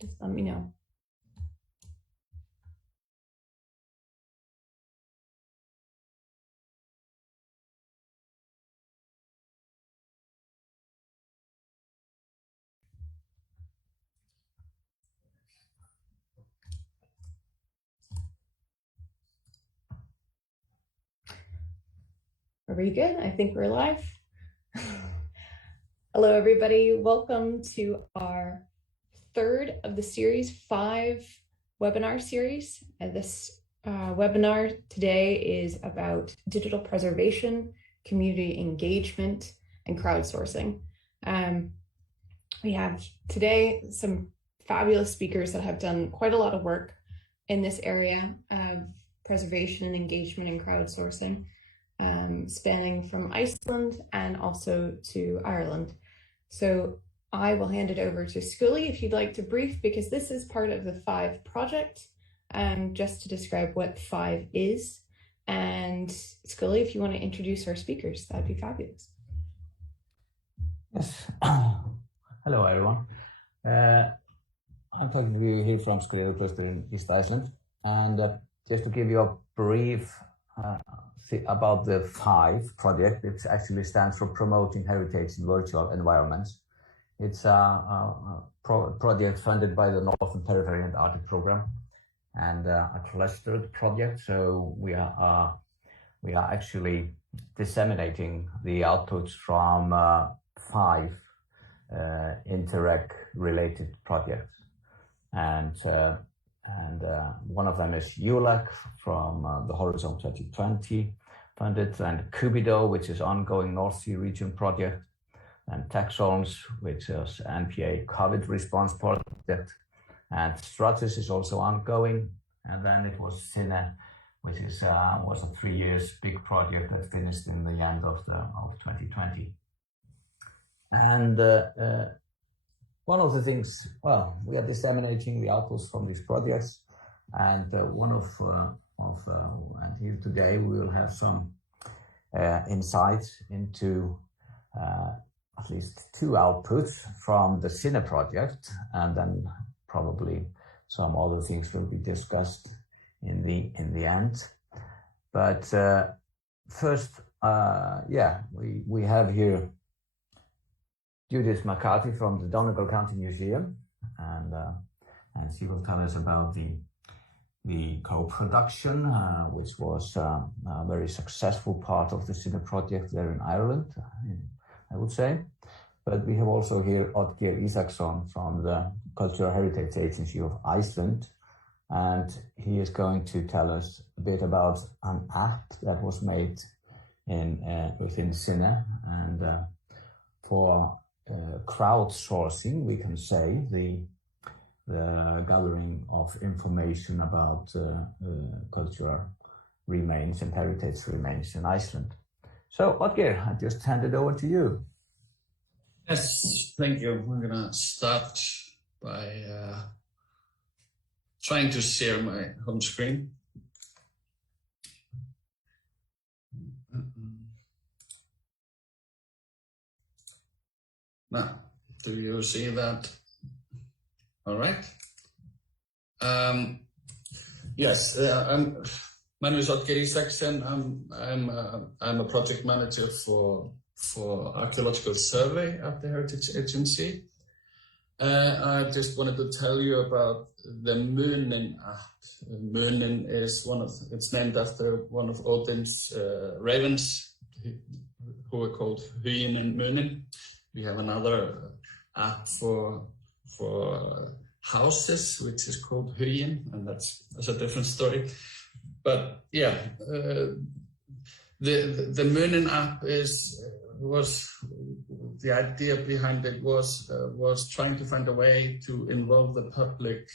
just let me know. Are we good? I think we're live. Hello, everybody. Welcome to our third of the series, 5 webinar series. And this webinar today is about digital preservation, community engagement, and crowdsourcing. We have today some fabulous speakers that have done quite a lot of work in this area of preservation and engagement and crowdsourcing. Spanning from Iceland and also to Ireland. So I will hand it over to Scully if you'd like to brief, because this is part of the PHIVE project, just to describe what PHIVE is. And Scully, if you want to introduce our speakers, that'd be fabulous. Yes. Hello, everyone. I'm talking to you here from Skulli in East Iceland. And just to give you a brief about the PHIVE project, it actually stands for Promoting Heritage in Virtual Environments. It's a project funded by the Northern Periphery and Arctic Program, and a clustered project. So we are actually disseminating the outputs from 5 Interreg-related projects, and one of them is ULAC from the Horizon 2020 funded, and Cubido, which is ongoing North Sea region project, and Taxons, which is NPA COVID response project, and Stratus is also ongoing, and then it was Cine, which is was a 3 years big project that finished in the end of 2020. And one of the things, well, we are disseminating the outputs from these projects, and and here today we will have some insights into at least 2 outputs from the Cine project, and then probably some other things will be discussed in the end. But first, we have here Judith McCarthy from the Donegal County Museum, and she will tell us about the co-production, which was a very successful part of the Cine project there in Ireland, I would say. But we have also here Oddgeir Isaksson from the Cultural Heritage Agency of Iceland, and he is going to tell us a bit about an app that was made within Cine, and for crowdsourcing, we can say, the gathering of information about cultural remains and heritage remains in Iceland. So, Oddgeir, I just hand it over to you. Yes, thank you. We're going to start by trying to share my home screen. Now, do you see that? All right. Yes, my name is Oddgeir Isaksson. I'm a project manager for archaeological survey at the Heritage Agency. I just wanted to tell you about the Munin app. Munin is it's named after one of Odin's ravens, who are called Hugin and Munin. We have another app for houses, which is called Hugin, and that's a different story. But yeah, the Munin app was the idea behind it was trying to find a way to involve the public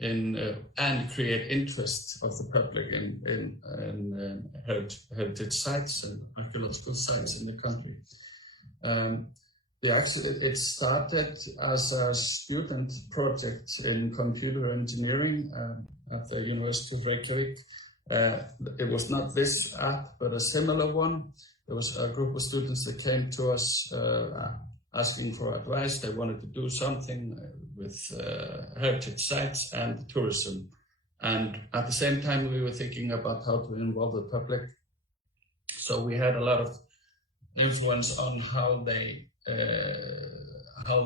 in and create interest of the public in heritage sites and archaeological sites in the country. It started as a student project in computer engineering at the University of Reykjavik. It was not this app, but a similar one. There was a group of students that came to us asking for advice. They wanted to do something. heritage sites and tourism. And at the same time, we were thinking about how to involve the public. So we had a lot of influence on how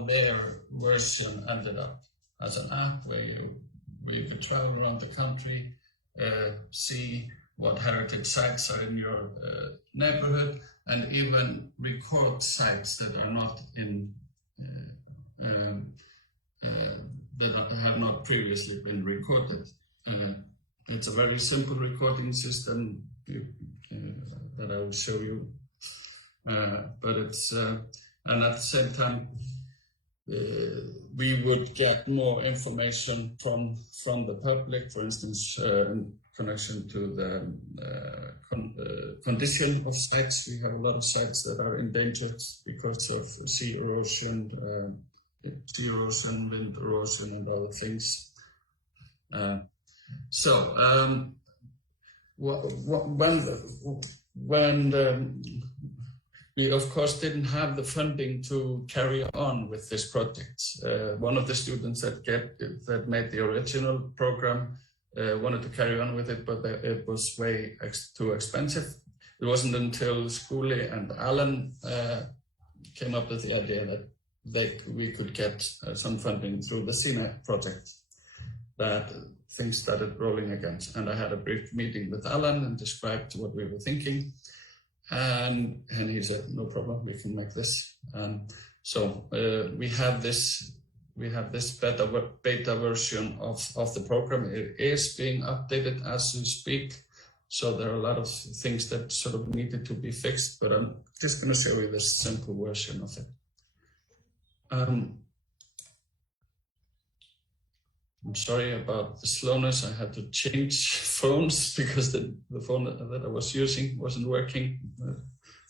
their version ended up as an app where you could travel around the country, see what heritage sites are in your neighborhood, and even record sites that are not in that have not previously been recorded. It's a very simple recording system that I will show you, but it's and at the same time we would get more information from the public, for instance, in connection to the condition of sites. We have a lot of sites that are endangered because of sea erosion, wind erosion, and other things. When we of course didn't have the funding to carry on with this project. One of the students that made the original program wanted to carry on with it, but it was way too expensive. It wasn't until Skúli and Alan came up with the idea that we could get some funding through the SINA project, that things started rolling again. And I had a brief meeting with Alan and described what we were thinking. And he said, no problem, we can make this. So we have this beta version of the program. It is being updated as we speak. So there are a lot of things that sort of needed to be fixed, but I'm just going to show you this simple version of it. I'm sorry about the slowness. I had to change phones because the phone that I was using wasn't working.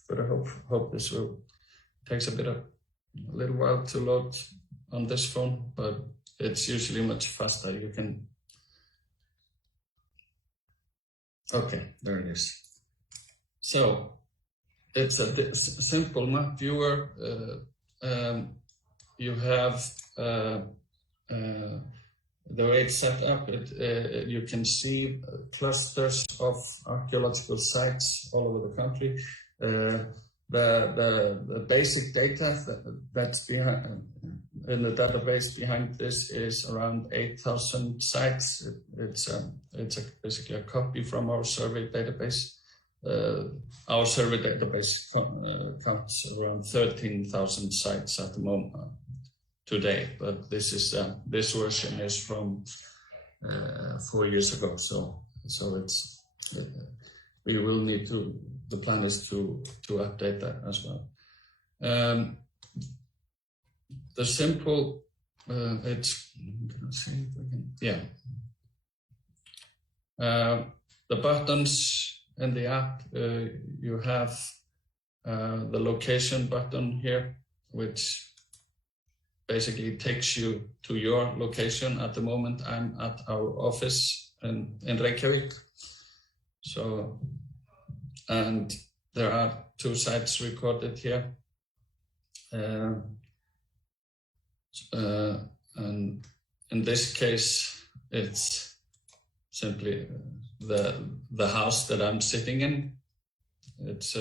But I hope this will takes a little while to load on this phone, but it's usually much faster. You can. Okay, there it is. So it's a simple map viewer. You have the way it's set up, you can see clusters of archaeological sites all over the country. The basic data that's behind in the database behind this is around 8,000 sites. It's basically a copy from our survey database. Our survey database counts around 13,000 sites at the moment. Today, but this version is from 4 years ago. So it's we will need to. The plan is to update that as well. The simple it's let's see if we can the buttons in the app. You have the location button here, which basically takes you to your location. At the moment, I'm at our office in Reykjavik. So, and there are 2 sites recorded here. And in this case, it's simply the house that I'm sitting in. It's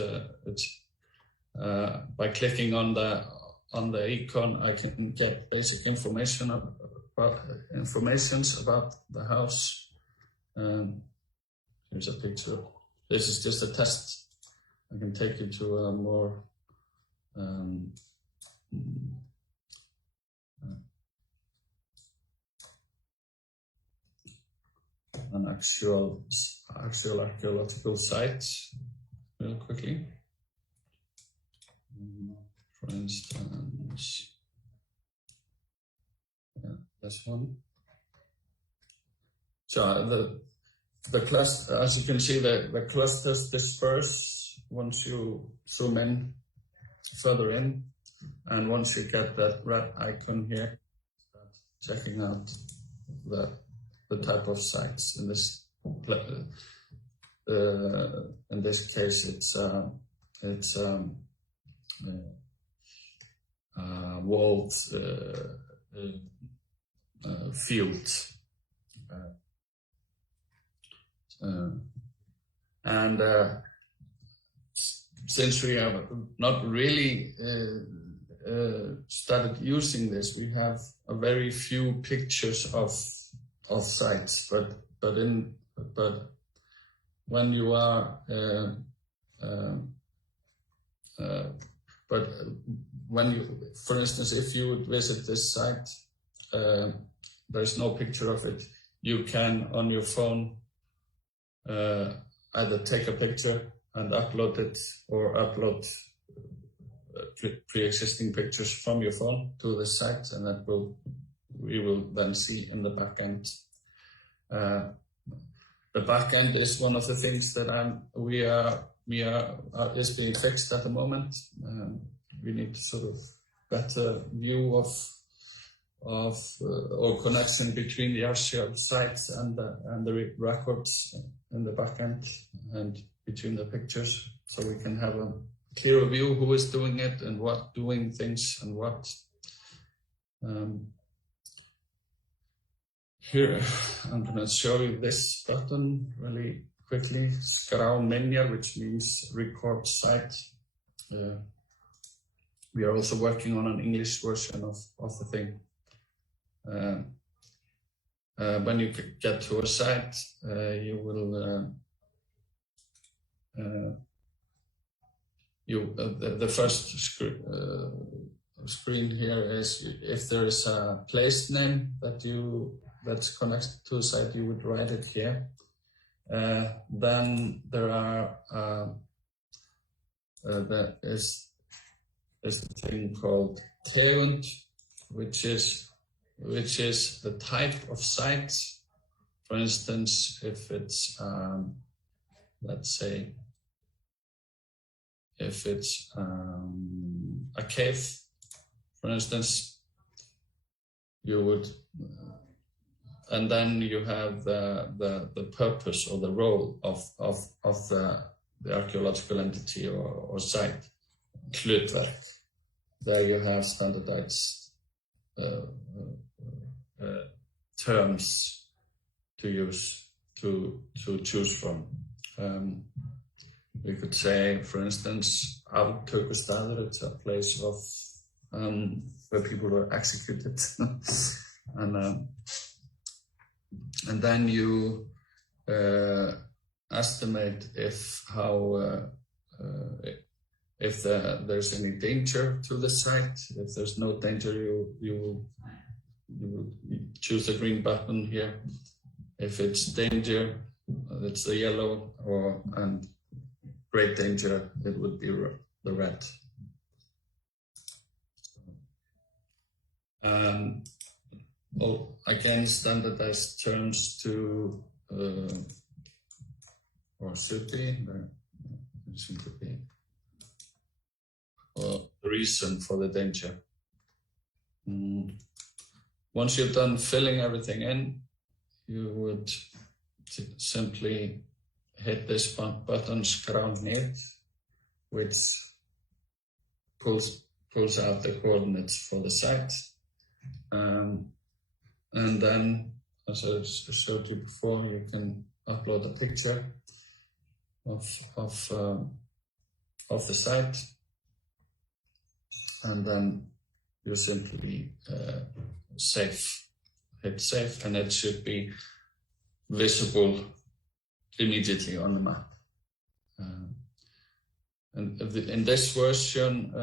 by clicking on the icon, I can get basic information about the house. Here's a picture. This is just a test. I can take you to a more an actual archaeological site real quickly. For instance, this one. So the cluster, as you can see, the clusters disperse once you zoom in further in, and once you get that red icon here, start checking out the type of sites. In this case, it's walled field. And since we have not really started using this, we have a very few pictures of sites. But when you are but when you, for instance, if you would visit this site, there's no picture of it. You can on your phone either take a picture and upload it, or upload pre-existing pictures from your phone to the site, and that we will then see in the back end. The back end is one of the things that is being fixed at the moment. We need to sort of better view of or connection between the RCL sites and the records in the back end and between the pictures, so we can have a clearer view who is doing it and what doing things and what. Here I'm going to show you this button really quickly, Skrá minjar, which means record site. We are also working on an English version of the thing. When you get to a site, you will the first screen here is if there is a place name that's connected to a site, you would write it here. Then there are there is a thing called tegund, which is the type of site. For instance, if it's let's say if it's a cave, for instance, you would, and then you have the purpose or the role of the archaeological entity or site. Hlutverk. There you have standardized terms to use to choose from. We could say, for instance, Aftökustaður, it's a place of where people were executed, and then you estimate if there's any danger to the site. If there's no danger, you will choose the green button here. If it's danger, it's the yellow, and great danger, it would be the red. Again, standardized terms to or should be, the reason for the danger. Once you've done filling everything in, you would simply hit this button, Skrá minjar, which pulls out the coordinates for the site. And then, as I showed you before, you can upload a picture of the site, and then you simply hit save, and it should be visible immediately on the map. And in this version,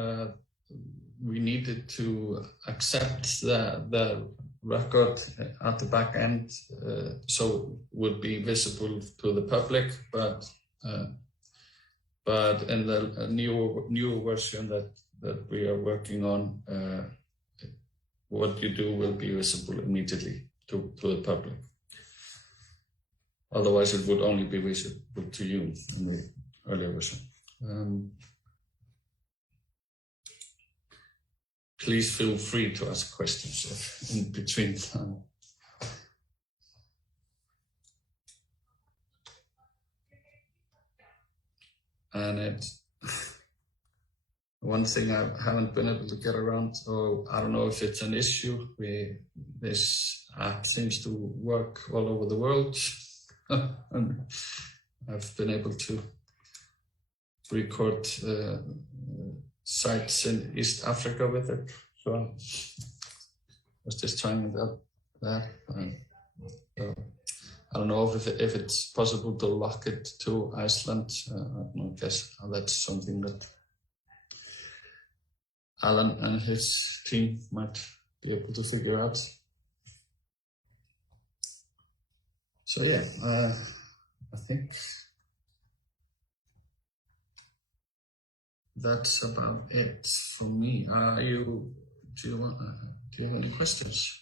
we needed to accept the record at the back end, so it would be visible to the public, but in the new version that we are working on, what you do will be visible immediately to the public. Otherwise, it would only be visible to you in the earlier version. Please feel free to ask questions in between time. And one thing I haven't been able to get around, or I don't know if it's an issue, this app seems to work all over the world. And I've been able to record sites in East Africa with it. So I was just trying that. So I don't know if it's possible to lock it to Iceland. I guess that's something that Alan and his team might be able to figure out. So yeah, I think that's about it for me. Do you have any questions?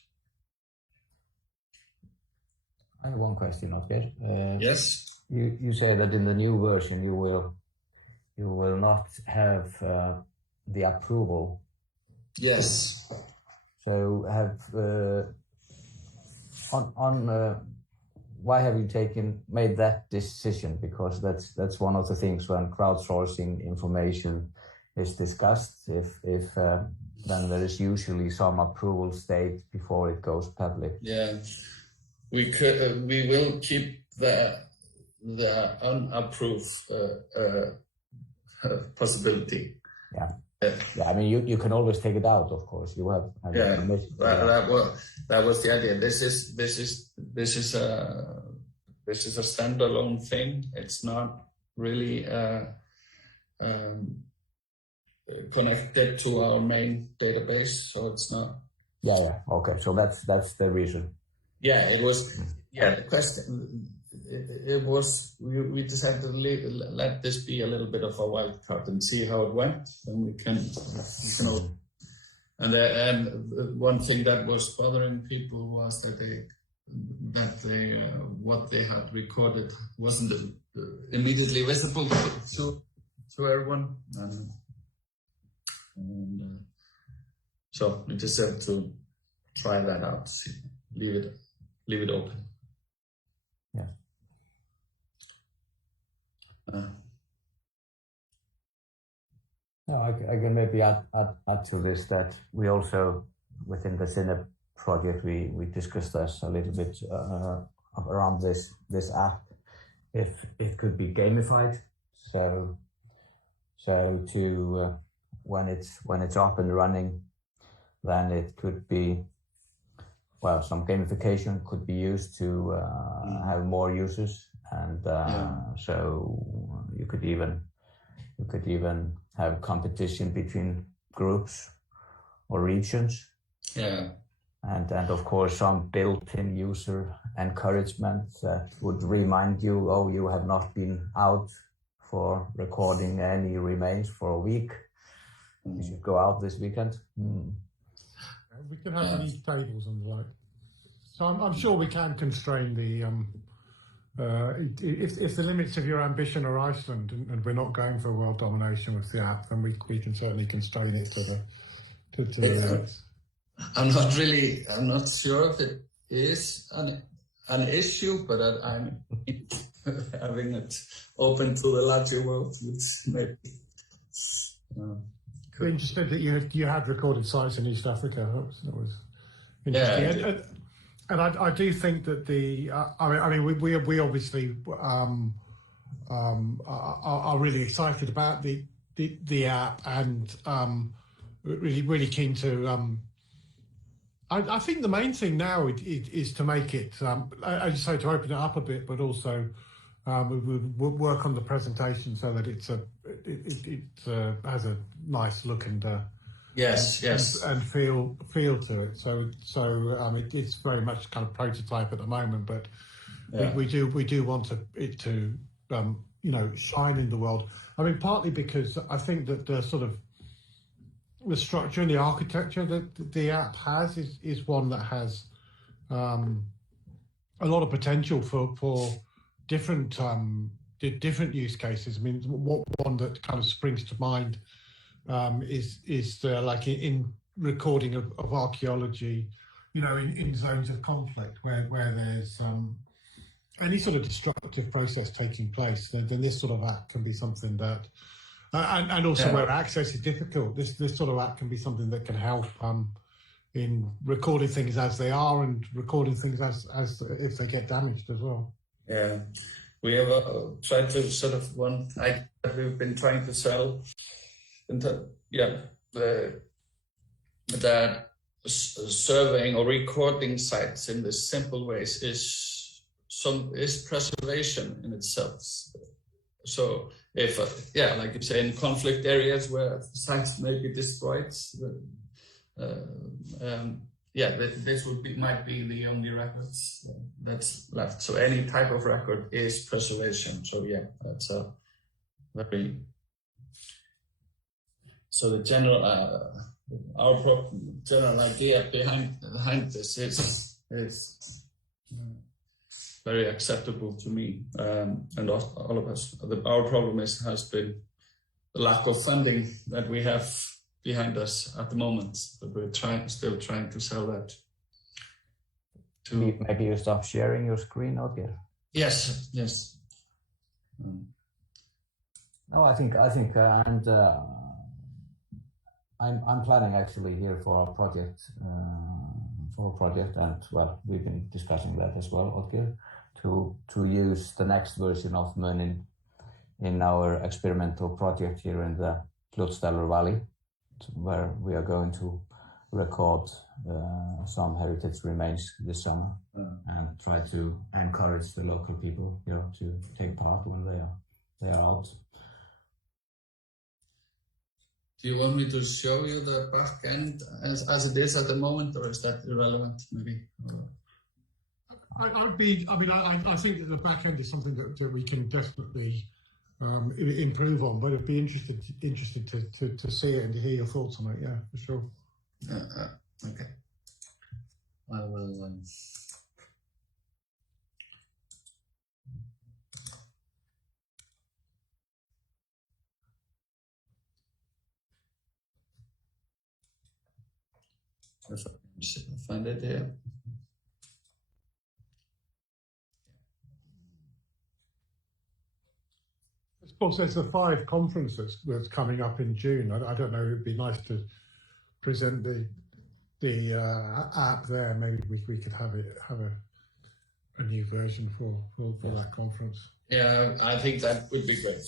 I have one question, okay? Yes. You say that in the new version you will not have the approval. Yes. So why have you made that decision? Because that's one of the things when crowdsourcing information is discussed. If then there is usually some approval stage before it goes public. Yeah, we will keep the unapproved possibility. Yeah. Yeah, I mean, you can always take it out, of course. You have yeah, that was the idea. This is a standalone thing. It's not really connected to our main database, so it's not. Yeah. Okay, so that's the reason. Yeah, it was. Yeah, the question. It was, we decided to let this be a little bit of a wild card and see how it went, and we can and one thing that was bothering people was that what they had recorded wasn't immediately visible to everyone, and so we decided to try that out, leave it open. Yeah. No, I can maybe add to this that we also, within the Cine project, we discussed this a little bit around this app, if it could be gamified. So to when it's up and running, then it could be, well, some gamification could be used to have more users, and so you could even have competition between groups or regions. Yeah. And of course some built-in user encouragement that would remind you, oh, you have not been out for recording any remains for a week. You should go out this weekend. We can have these tables and the like. So I'm sure we can constrain the if the limits of your ambition are Iceland and we're not going for world domination with the app, then we can certainly constrain it to the limits. I'm not sure if it is an issue, but I'm having it open to the larger world, which maybe. Interesting that you had recorded sites in East Africa. That was interesting. Yeah. And I do think that I mean we obviously are really excited about the app, and really keen to. I think the main thing now is to make it, as you say, to open it up a bit, but also we would work on the presentation so that it has a nice look and yes, and feel to it. So it's very much kind of prototype at the moment, but we do want it to shine in the world. I mean, partly because I think that the sort of the structure and the architecture that the app has is one that has a lot of potential for different use cases. I mean, one that kind of springs to mind is like in recording of archaeology, in zones of conflict where there's any sort of destructive process taking place. Then this sort of app can be something that And also where access is difficult, this sort of app can be something that can help in recording things as they are and recording things as if they get damaged as well. Yeah, we have tried to sort of one idea that we've been trying to sell, that surveying or recording sites in this simple ways is preservation in itself. So if like you say, in conflict areas where sites may be destroyed, this might be the only records that's left. So any type of record is preservation. So yeah, that's a very. So the general general idea behind this is very acceptable to me and all of us. Our problem has been the lack of funding that we have behind us at the moment, but we're still trying to sell that. Maybe you stop sharing your screen, Oddgeir. Yes. No, I think, and I'm planning actually here for a project, and well, we've been discussing that as well, Oddgeir, to use the next version of Munin in our experimental project here in the Fljótsdalur Valley, where we are going to record some heritage remains this summer and try to encourage the local people here to take part when they are out. Do you want me to show you the back end as it is at the moment, or is that irrelevant maybe? I think that the back end is something that we can definitely improve on, but I'd be interested to see it and to hear your thoughts on it. Yeah, for sure. Okay. I will. If I can just find it here. Of course, there's the PHIVE conference that's coming up in June. I don't know. It'd be nice to present the app there. Maybe we could have a new version for that conference. Yeah, I think that would be great.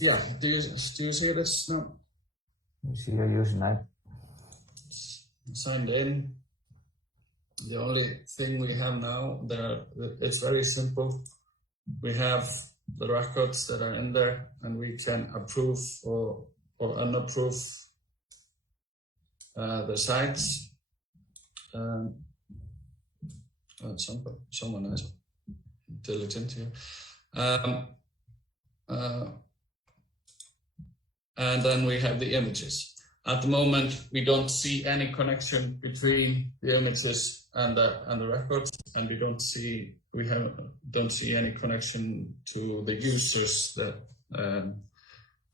Yeah. Do you see this now? You see your username. Signed in. The only thing we have now it's very simple. We have the records that are in there, and we can approve or unapprove the sites. Someone is diligent here. And then we have the images. At the moment, we don't see any connection between the images and the records, and we don't see any connection to the users.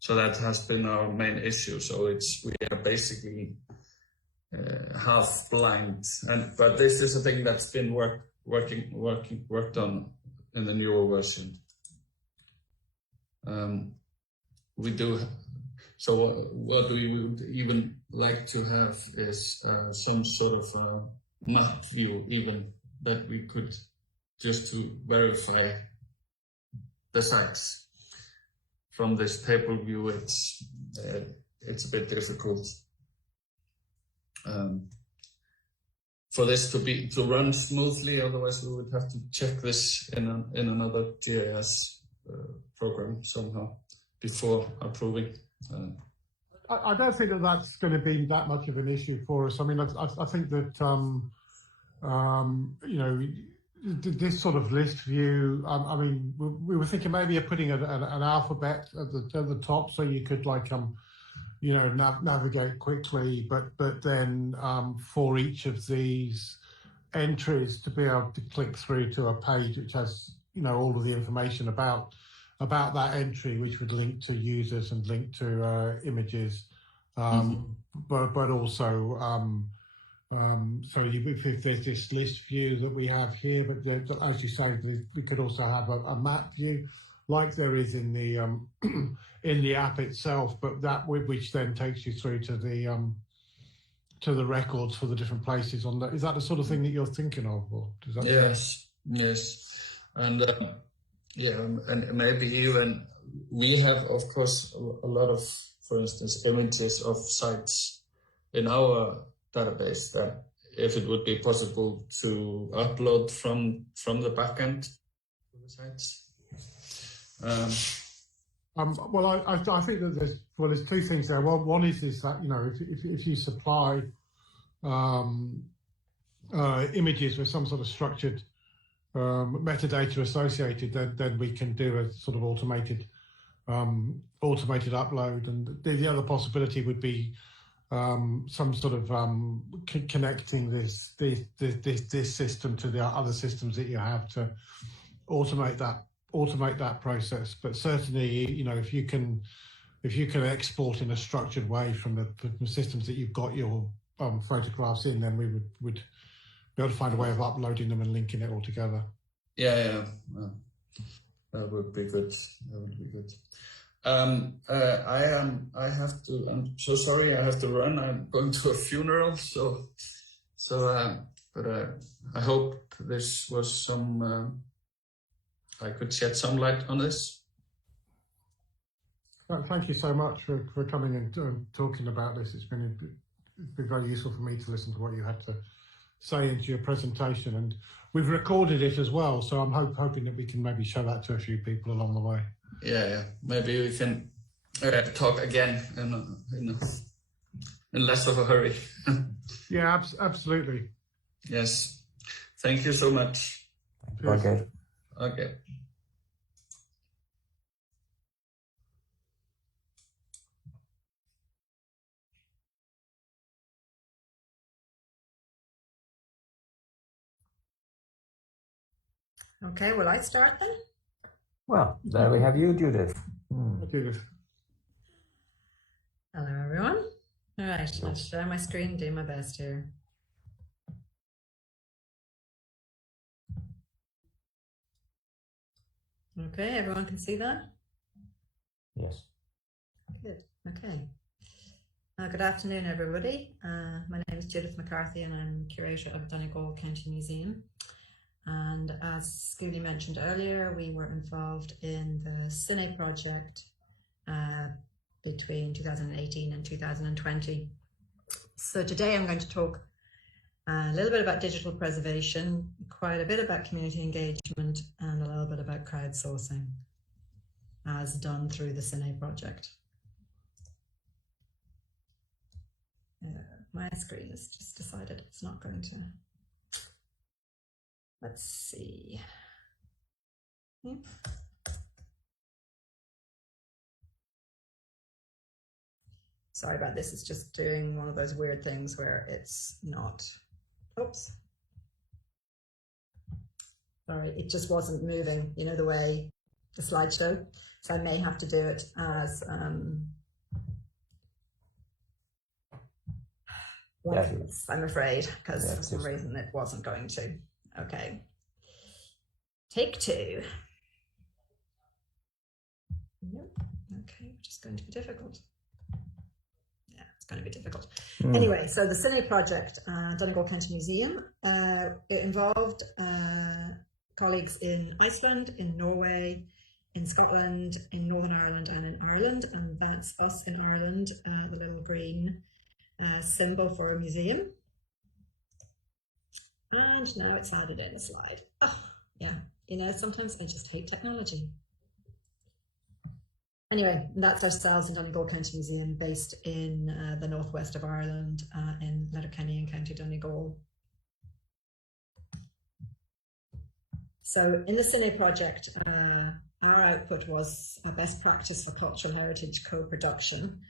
So that has been our main issue. So we are basically half blind, but this is a thing that's been worked on in the newer version. We do. So what we would even like to have is some sort of map view, even that we could just to verify the sites. From this table view, it's a bit difficult for this to run smoothly. Otherwise, we would have to check this in another GIS program somehow before approving. I don't think that's going to be that much of an issue for us. I mean, I think that this sort of list view. I mean, we were thinking maybe of putting an alphabet at the top, so you could navigate quickly. But then for each of these entries, to be able to click through to a page which has all of the information about that entry, which would link to users and link to images, but also so if there's this list view that we have here, but as you say, we could also have a map view like there is in the in the app itself, but which then takes you through to the records for the different places on that. Is that the sort of thing that you're thinking of, or does that? Yes, and yeah, and maybe even we have, of course, a lot of, for instance, images of sites in our database that if it would be possible to upload from the backend to the sites. Well, I think that there's two things there. One is that, you know, if you supply images with some sort of structured metadata associated, then we can do a sort of automated upload. And the other possibility would be some sort of connecting this system to the other systems that you have to automate that process. But certainly, you know, if you can export in a structured way from the systems that you've got your photographs in, then we would be able to find a way of uploading them and linking it all together. Yeah. Well, that would be good. That would be good. I'm so sorry, I have to run. I'm going to a funeral, but I hope this was some, I could shed some light on this. Well, thank you so much for coming and talking about this. It's been very useful for me to listen to what you had to say into your presentation, and we've recorded it as well, so I'm hoping that we can maybe show that to a few people along the way. Yeah. Maybe we can talk again in less of a hurry. Yeah, absolutely. Yes. Thank you so much. Okay. Okay. Okay, will I start then? Well, there we have you, Judith. Judith. Hello, everyone. All right, I'll share my screen, do my best here. Okay, everyone can see that? Yes. Good, okay. Good afternoon, everybody. My name is Judith McCarthy and I'm curator of Donegal County Museum. And as Scooty mentioned earlier, we were involved in the Cine project between 2018 and 2020. So today I'm going to talk a little bit about digital preservation, quite a bit about community engagement, and a little bit about crowdsourcing as done through the Cine project. My screen has just decided it's not going to. Let's see. Sorry about this, it's just doing one of those weird things where it's not, oops. Sorry, it just wasn't moving, you know, the way the slideshow. So I may have to do it as reference, I'm afraid, because for some reason it wasn't going to. Okay, take two. Nope. Okay, which is going to be difficult. Yeah, it's going to be difficult. Anyway, so the Cine project, Donegal County Museum, it involved colleagues in Iceland, in Norway, in Scotland, in Northern Ireland, and in Ireland, and that's us in Ireland, the little green symbol for a museum. And now it's added in a slide. Oh, yeah, you know, sometimes I just hate technology. Anyway, that's ourselves in Donegal County Museum, based in the northwest of Ireland, in Letterkenny in County Donegal. So in the Cine project, our output was a best practice for cultural heritage co-production,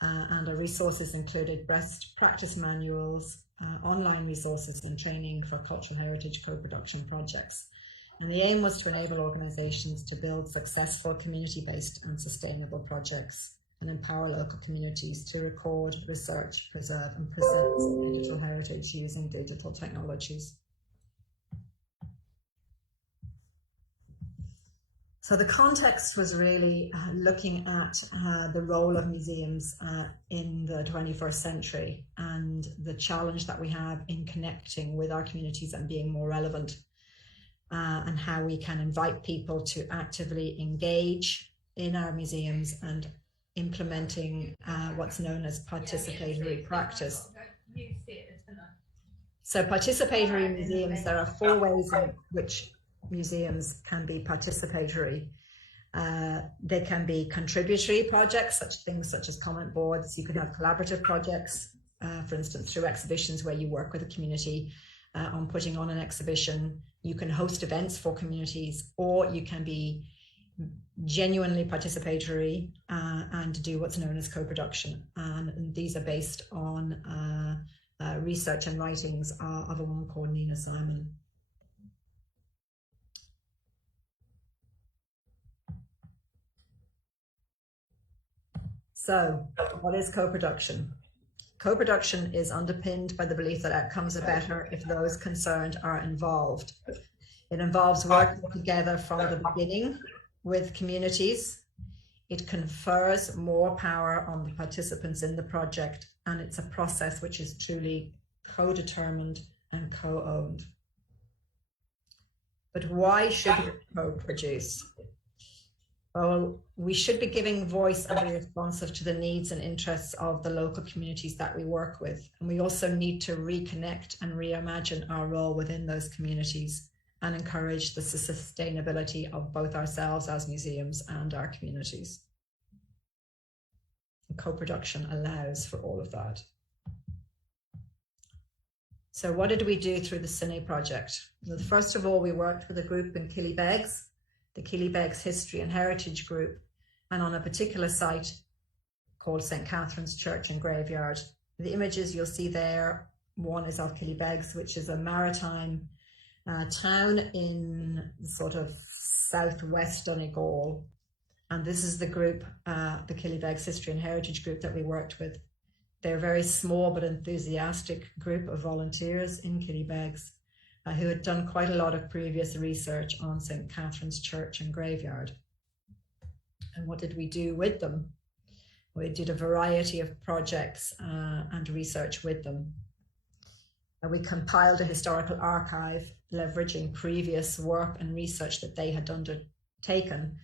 and our resources included best practice manuals, online resources and training for cultural heritage co-production projects. And the aim was to enable organisations to build successful community-based and sustainable projects and empower local communities to record, research, preserve and present digital heritage using digital technologies. So the context was really looking at the role of museums in the 21st century and the challenge that we have in connecting with our communities and being more relevant, and how we can invite people to actively engage in our museums and implementing what's known as participatory practice. So participatory museums, there are 4 ways in which museums can be participatory. They can be contributory projects, things such as comment boards. You could have collaborative projects, for instance, through exhibitions where you work with a community on putting on an exhibition. You can host events for communities, or you can be genuinely participatory and do what's known as co-production. And these are based on research and writings of a woman called Nina Simon. So, what is co-production? Co-production is underpinned by the belief that outcomes are better if those concerned are involved. It involves working together from the beginning with communities. It confers more power on the participants in the project, and it's a process which is truly co-determined and co-owned. But why should we co-produce? Well, we should be giving voice and be responsive to the needs and interests of the local communities that we work with. And we also need to reconnect and reimagine our role within those communities and encourage the sustainability of both ourselves as museums and our communities. And co-production allows for all of that. So what did we do through the Cine project? Well, first of all, we worked with a group in Killybegs, the Killybegs History and Heritage Group, and on a particular site called St. Catherine's Church and Graveyard. The images you'll see there, one is of Killybegs, which is a maritime town in sort of southwest Donegal. And this is the group, the Killybegs History and Heritage Group that we worked with. They're a very small but enthusiastic group of volunteers in Killybegs who had done quite a lot of previous research on St. Catherine's Church and Graveyard. And what did we do with them? We did a variety of projects and research with them. We compiled a historical archive, leveraging previous work and research that they had undertaken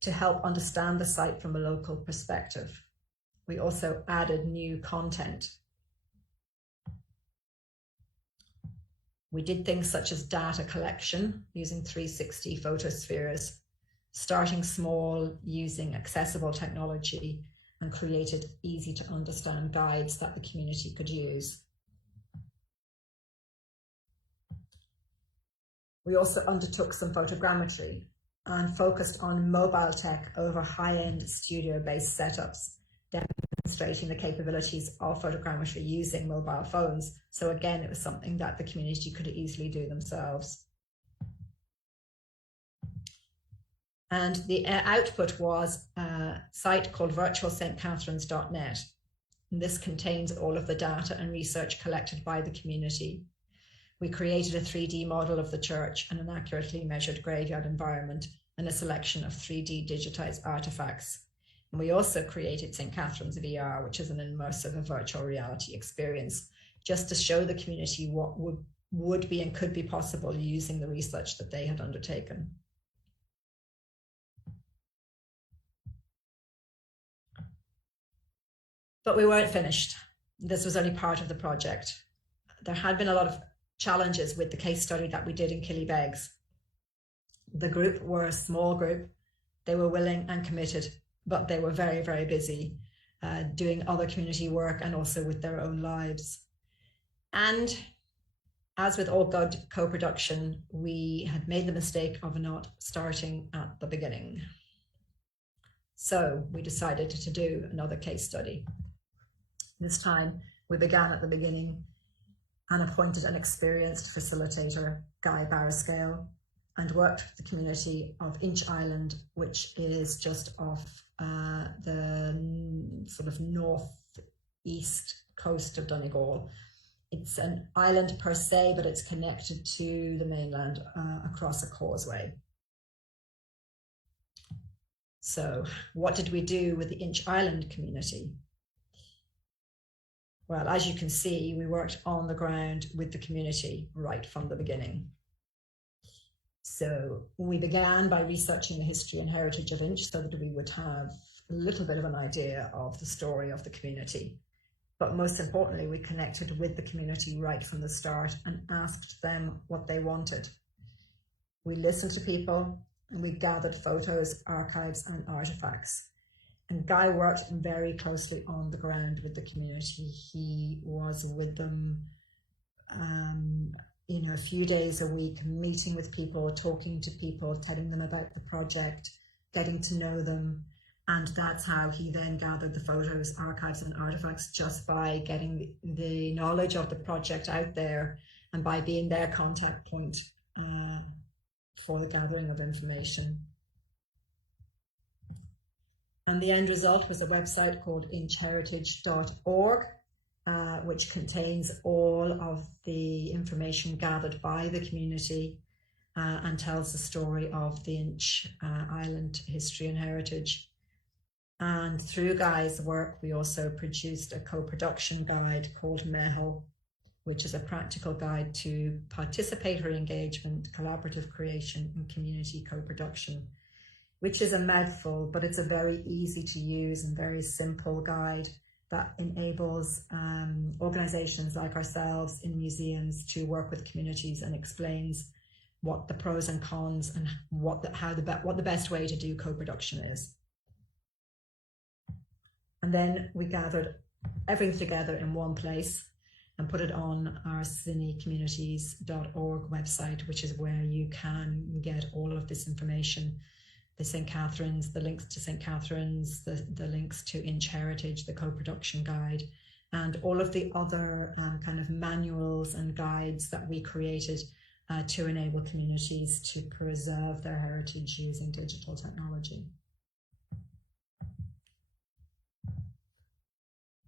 to help understand the site from a local perspective. We also added new content. We did things such as data collection using 360 photospheres, starting small using accessible technology, and created easy to understand guides that the community could use. We also undertook some photogrammetry and focused on mobile tech over high-end studio-based setups, demonstrating the capabilities of photogrammetry using mobile phones. So again, it was something that the community could easily do themselves. And the output was a site called virtualstcatherines.net. And this contains all of the data and research collected by the community. We created a 3D model of the church and an accurately measured graveyard environment and a selection of 3D digitized artifacts. And we also created St. Catherine's VR, which is an immersive and virtual reality experience, just to show the community what would be and could be possible using the research that they had undertaken. But we weren't finished. This was only part of the project. There had been a lot of challenges with the case study that we did in Killybegs. The group were a small group. They were willing and committed, but they were very, very busy doing other community work and also with their own lives. And as with all good co-production, we had made the mistake of not starting at the beginning. So we decided to do another case study. This time we began at the beginning and appointed an experienced facilitator, Guy Barriscale, and worked with the community of Inch Island, which is just off the sort of northeast coast of Donegal. It's an island per se, but it's connected to the mainland across a causeway. So what did we do with the Inch Island community? Well, as you can see, we worked on the ground with the community right from the beginning. So we began by researching the history and heritage of Inch so that we would have a little bit of an idea of the story of the community. But most importantly, we connected with the community right from the start and asked them what they wanted. We listened to people and we gathered photos, archives, and artifacts. And Guy worked very closely on the ground with the community. He was with them, a few days a week, meeting with people, talking to people, telling them about the project, getting to know them. And that's how he then gathered the photos, archives, and artifacts, just by getting the knowledge of the project out there and by being their contact point for the gathering of information. And the end result was a website called inchheritage.org, which contains all of the information gathered by the community and tells the story of the Inch Island history and heritage. And through Guy's work, we also produced a co-production guide called MEHO, which is a practical guide to participatory engagement, collaborative creation, and community co-production, which is a mouthful, but it's a very easy to use and very simple guide that enables organizations like ourselves in museums to work with communities and explains what the pros and cons and what the best way to do co-production is. And then we gathered everything together in one place and put it on our cinecommunities.org website, which is where you can get all of this information. The St. Catherine's, the links to St. Catherine's, the links to Inch Heritage, the co-production guide, and all of the other kind of manuals and guides that we created to enable communities to preserve their heritage using digital technology.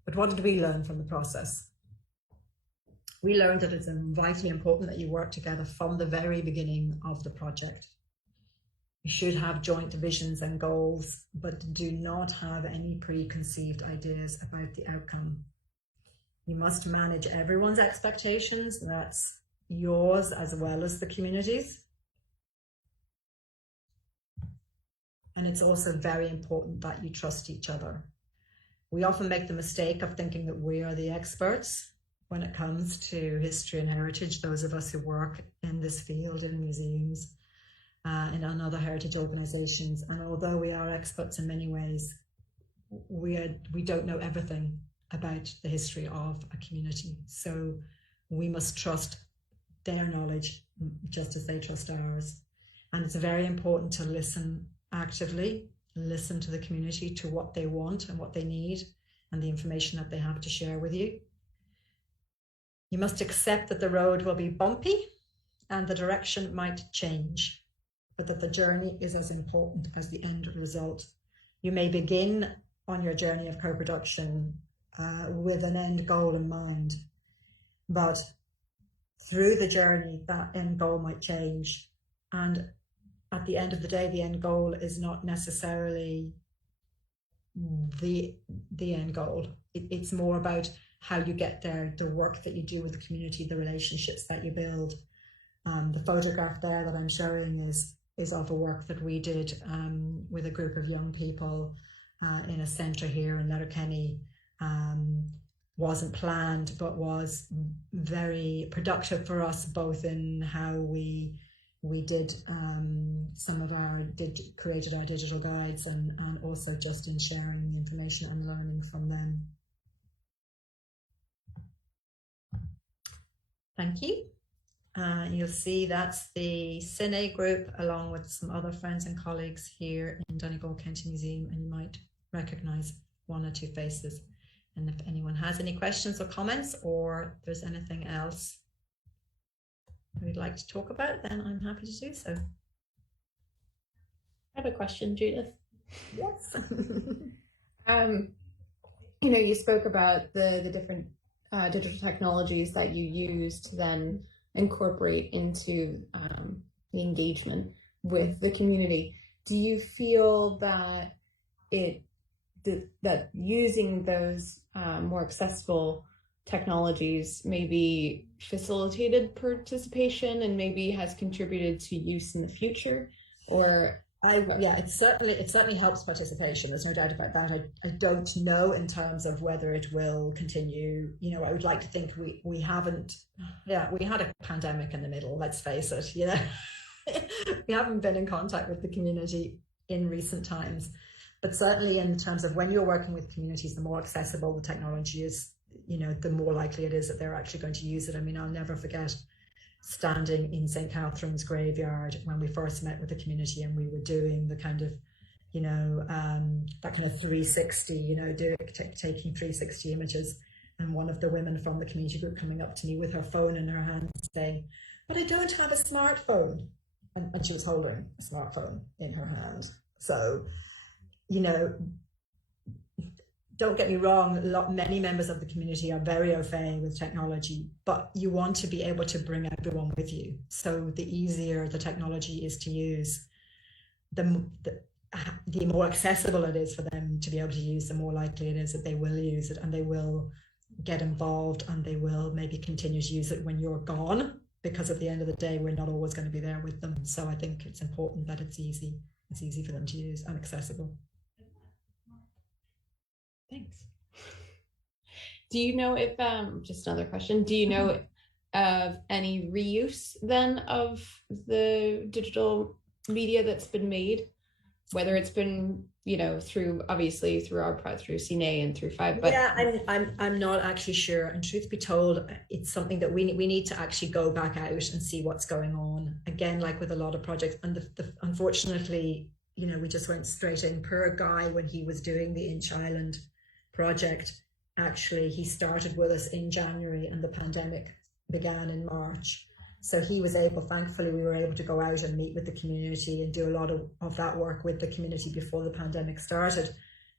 But what did we learn from the process? We learned that it's vitally important that you work together from the very beginning of the project. You should have joint visions and goals, but do not have any preconceived ideas about the outcome. You must manage everyone's expectations, that's yours as well as the community's. And it's also very important that you trust each other. We often make the mistake of thinking that we are the experts when it comes to history and heritage, those of us who work in this field in museums and on other heritage organizations. And although we are experts in many ways, we don't know everything about the history of a community. So we must trust their knowledge just as they trust ours. And it's very important to listen actively, listen to the community, to what they want and what they need and the information that they have to share with you. You must accept that the road will be bumpy and the direction might change, but that the journey is as important as the end result. You may begin on your journey of co-production with an end goal in mind, but through the journey, that end goal might change. And at the end of the day, the end goal is not necessarily the end goal. It's more about how you get there, the work that you do with the community, the relationships that you build. The photograph there that I'm showing is of a work that we did with a group of young people in a centre here in Letterkenny. Wasn't planned, but was very productive for us, both in how we did created our digital guides and also just in sharing the information and learning from them. Thank you. You'll see that's the Cine group along with some other friends and colleagues here in Donegal County Museum, and you might recognise one or two faces. And if anyone has any questions or comments, or there's anything else we'd like to talk about, then I'm happy to do so. I have a question, Judith. Yes. You spoke about the different digital technologies that you use to then incorporate into the engagement with the community. do you feel that that using those more accessible technologies maybe facilitated participation and maybe has contributed to use in the future? Or yeah, it certainly helps participation. There's no doubt about that. I don't know in terms of whether it will continue. You know, I would like to think we haven't. Yeah, we had a pandemic in the middle. Let's face it. You know, we haven't been in contact with the community in recent times, but certainly in terms of when you're working with communities, the more accessible the technology is, you know, the more likely it is that they're actually going to use it. I mean, I'll never forget standing in St. Catherine's graveyard when we first met with the community, and we were doing the kind of, you know, that kind of 360, you know, taking 360 images, and one of the women from the community group coming up to me with her phone in her hand saying, "But I don't have a smartphone," and she was holding a smartphone in her hand. So, you know, don't get me wrong, many members of the community are very au fait with technology, but you want to be able to bring everyone with you. So the easier the technology is to use, the more accessible it is for them to be able to use, the more likely it is that they will use it, and they will get involved, and they will maybe continue to use it when you're gone, because at the end of the day, we're not always going to be there with them. So I think it's important that it's easy for them to use and accessible. Thanks. Do you know if, just another question, do you know of any reuse then of the digital media that's been made, whether it's been, you know, through, obviously through our through CNA and through PHIVE, but yeah, I'm not actually sure, and truth be told, it's something that we need to actually go back out and see what's going on again, like with a lot of projects. And unfortunately, you know, we just went straight in. Poor guy, when he was doing the Inch Island project, actually he started with us in January and the pandemic began in March, so he was able, thankfully we were able to go out and meet with the community and do a lot of that work with the community before the pandemic started.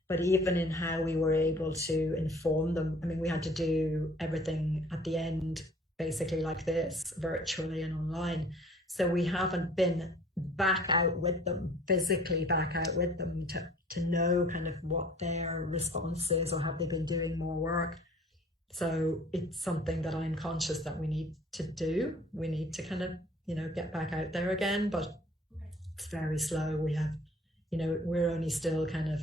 But even in how we were able to inform them, I mean, we had to do everything at the end basically like this, virtually and online. So we haven't been back out with them, physically back out with them to know kind of what their response is, or have they been doing more work. So it's something that I'm conscious that we need to do. We need to kind of, you know, get back out there again, but it's very slow. We have, you know, we're only still kind of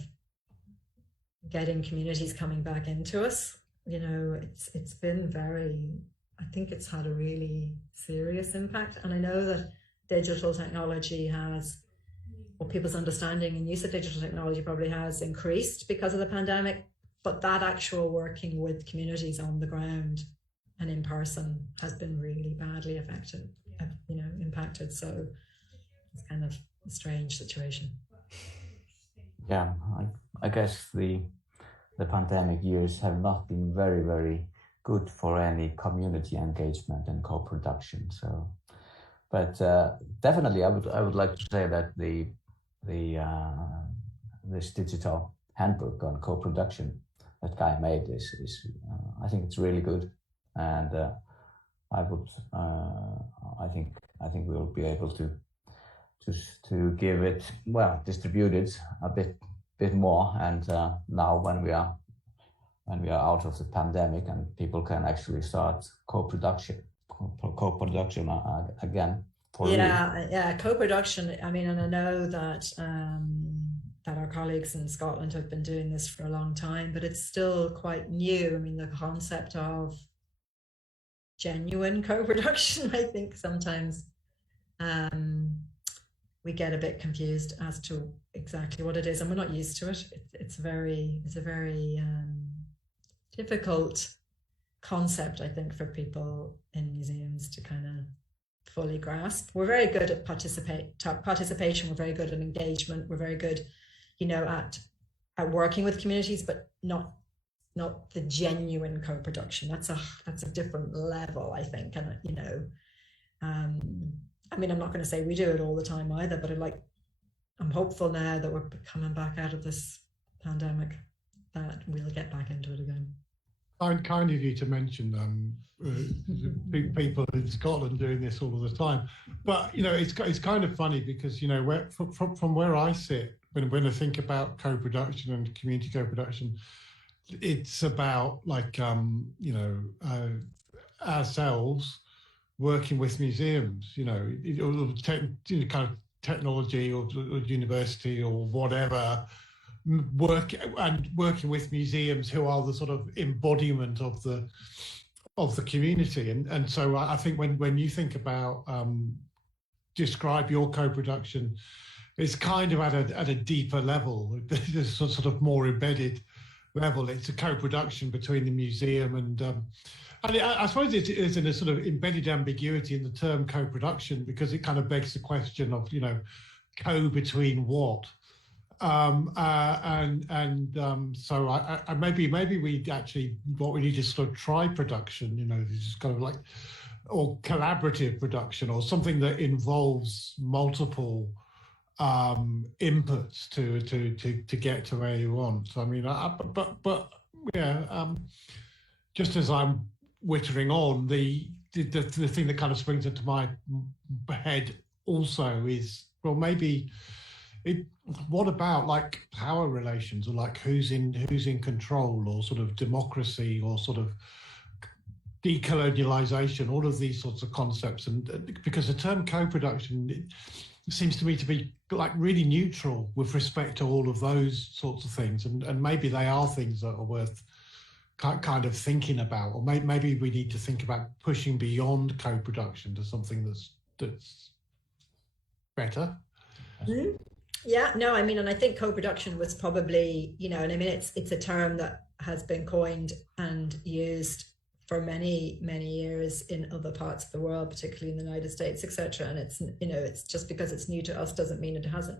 getting communities coming back into us. You know, it's been very, I think it's had a really serious impact. And I know that digital technology has, or people's understanding and use of digital technology probably has increased because of the pandemic, but that actual working with communities on the ground and in person has been really badly affected, you know, impacted. So it's kind of a strange situation. Yeah, I guess the pandemic years have not been very, very good for any community engagement and co-production. So, but definitely, I would like to say that this digital handbook on co-production that Guy made is I think it's really good, and I think we will be able to give it, well, distribute it a bit more, and now when we are out of the pandemic and people can actually start co-production again. Yeah, co-production. I mean, and I know that that our colleagues in Scotland have been doing this for a long time, but it's still quite new. I mean, the concept of genuine co-production, I think sometimes we get a bit confused as to exactly what it is, and we're not used to it. It's a very difficult concept, I think, for people in museums to kind of fully grasp. We're very good at participation, we're very good at engagement, we're very good, you know, at working with communities, but not the genuine co-production. That's a different level, I think. And you know, I mean, I'm not going to say we do it all the time either, but I'm hopeful now that we're coming back out of this pandemic that we'll get back into it again. Kind of you to mention people in Scotland doing this all of the time. But it's kind of funny because from where I sit, when I think about co-production and community co-production, it's about like ourselves working with museums, kind of technology or university or whatever, working with museums who are the sort of embodiment of the community, and so I think when you think about describe your co-production, it's kind of at a deeper level. There's sort of more embedded level. It's a co-production between the museum and I suppose it is in a sort of embedded ambiguity in the term co-production, because it kind of begs the question of co between what. So maybe we actually, what we need is sort of tri-production, this is kind of like, or collaborative production, or something that involves multiple inputs to get to where you want. So, I mean, just as I'm wittering on, the thing that kind of springs into my head also is, well, maybe what about like power relations, or like who's in control, or sort of democracy, or sort of decolonialization, all of these sorts of concepts. And because the term co-production, it seems to me to be like really neutral with respect to all of those sorts of things, and maybe they are things that are worth kind of thinking about, or maybe we need to think about pushing beyond co-production to something that's better. Mm-hmm. Yeah, no, I mean, and I think co-production was probably, and I mean, it's a term that has been coined and used for many, many years in other parts of the world, particularly in the United States, etc. And it's, it's just because it's new to us doesn't mean it hasn't.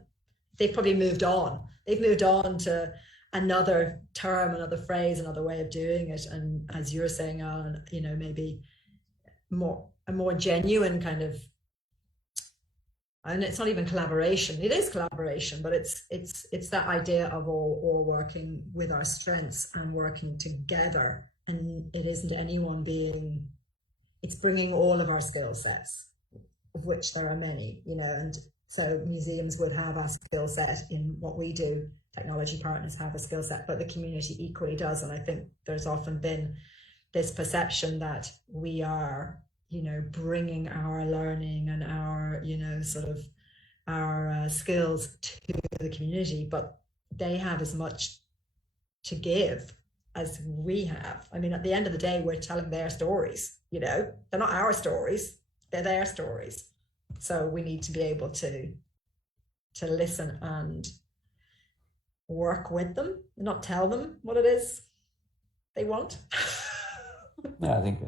They've probably moved on. They've moved on to another term, another phrase, another way of doing it. And as you're saying, Alan, maybe a more genuine kind of, and it's not even collaboration. It is collaboration, but it's that idea of all working with our strengths and working together. And it isn't anyone it's bringing all of our skill sets, of which there are many, and so museums would have a skill set in what we do. Technology partners have a skill set, but the community equally does. And I think there's often been this perception that we are, bringing our learning and our, sort of our skills to the community, but they have as much to give as we have. I mean, at the end of the day, we're telling their stories, they're not our stories, they're their stories. So we need to be able to listen and work with them, not tell them what it is they want. Yeah, I think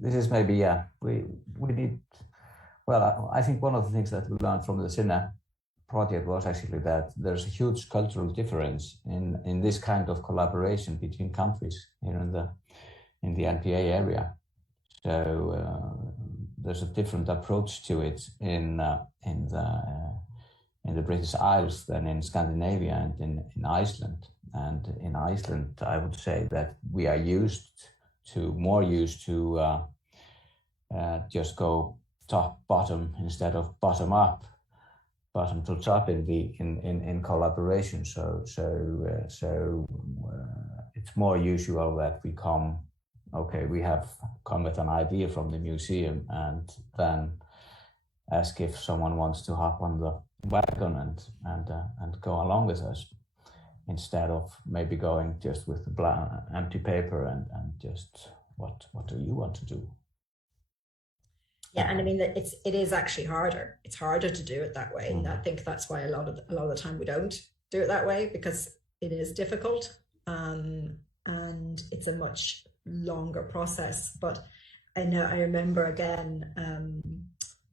this is maybe, we need, well, I think one of the things that we learned from the Cine project was actually that there's a huge cultural difference in this kind of collaboration between countries here in the NPA area. So there's a different approach to it in the British Isles than in Scandinavia and in Iceland. And in Iceland, I would say that we are more used to just go top bottom instead of bottom to top in collaboration. So it's more usual that we have come with an idea from the museum, and then ask if someone wants to hop on the wagon and go along with us, instead of maybe going just with the empty paper and just what do you want to do? Yeah, and I mean it is actually harder. It's harder to do it that way. And I think that's why a lot of the time we don't do it that way, because it is difficult, and it's a much longer process. But I remember again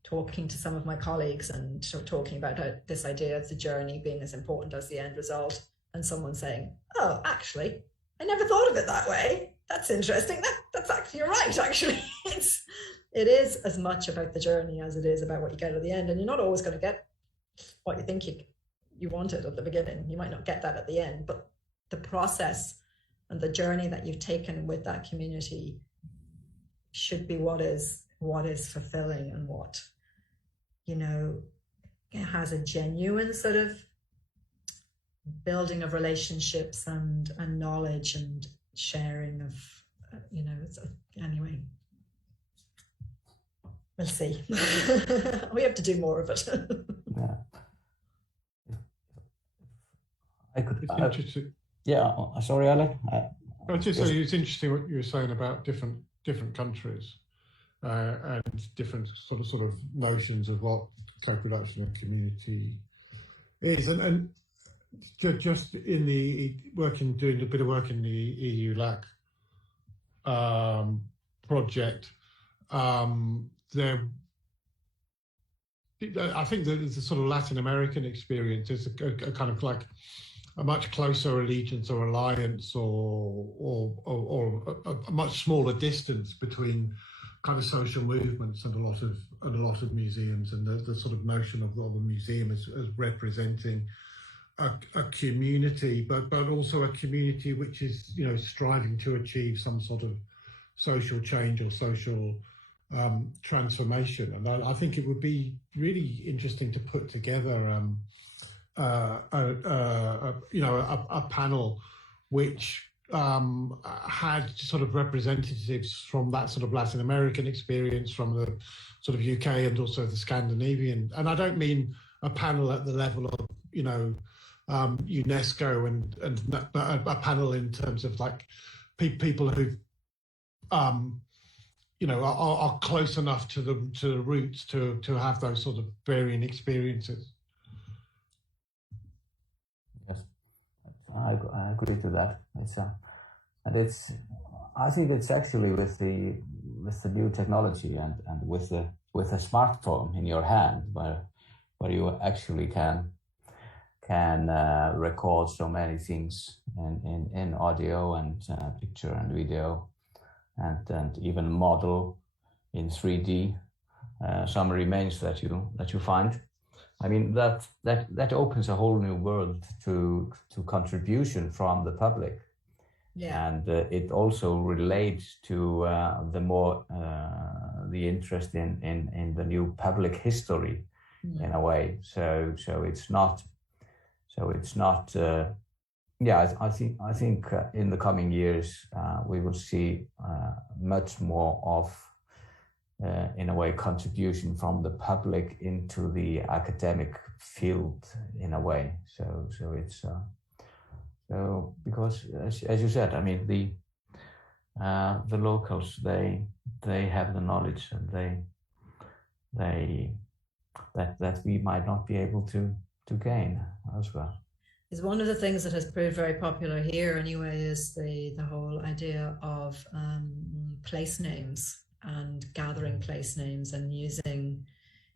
talking to some of my colleagues and talking about this idea of the journey being as important as the end result, and someone saying, "Oh, actually, I never thought of it that way. That's interesting. That's actually, you're right. Actually, it is as much about the journey as it is about what you get at the end. And you're not always going to get what you think you wanted at the beginning. You might not get that at the end, but the process and the journey that you've taken with that community should be what is fulfilling, and what you know, it has a genuine sort of building of relationships and knowledge and sharing of, you know, anyway, we'll see. We have to do more of it. Yeah. I could. It's interesting. Yeah. Sorry, Ale. I just say it's interesting what you were saying about different countries and different sort of notions of what co-production and community is, and just in the doing a bit of work in the EU LAC project. There, I think that the sort of Latin American experience is a kind of like a much closer allegiance or alliance, or a much smaller distance between kind of social movements and a lot of museums, and the sort of notion of the museum as representing a community, but also a community which is, you know, striving to achieve some sort of social change or social transformation. And I think it would be really interesting to put together a panel which had sort of representatives from that sort of Latin American experience, from the sort of UK and also the Scandinavian. And I don't mean a panel at the level of, you know, UNESCO and a panel in terms of like people who you know, are close enough to the roots to have those sort of varying experiences. Yes, I agree to that. I think it's actually with the new technology and with a smartphone in your hand, where you actually can record so many things in audio and picture and video, and even model in 3D some remains that you find. I mean, that opens a whole new world to contribution from the public. Yeah. And it also relates to the interest in the new public history, in a way. So it's not. I think in the coming years we will see much more of, in a way, contribution from the public into the academic field, in a way. So it's because as you said, I mean, the locals, they have the knowledge, and that we might not be able to gain as well. Is one of the things that has proved very popular here anyway is the whole idea of place names and gathering place names and using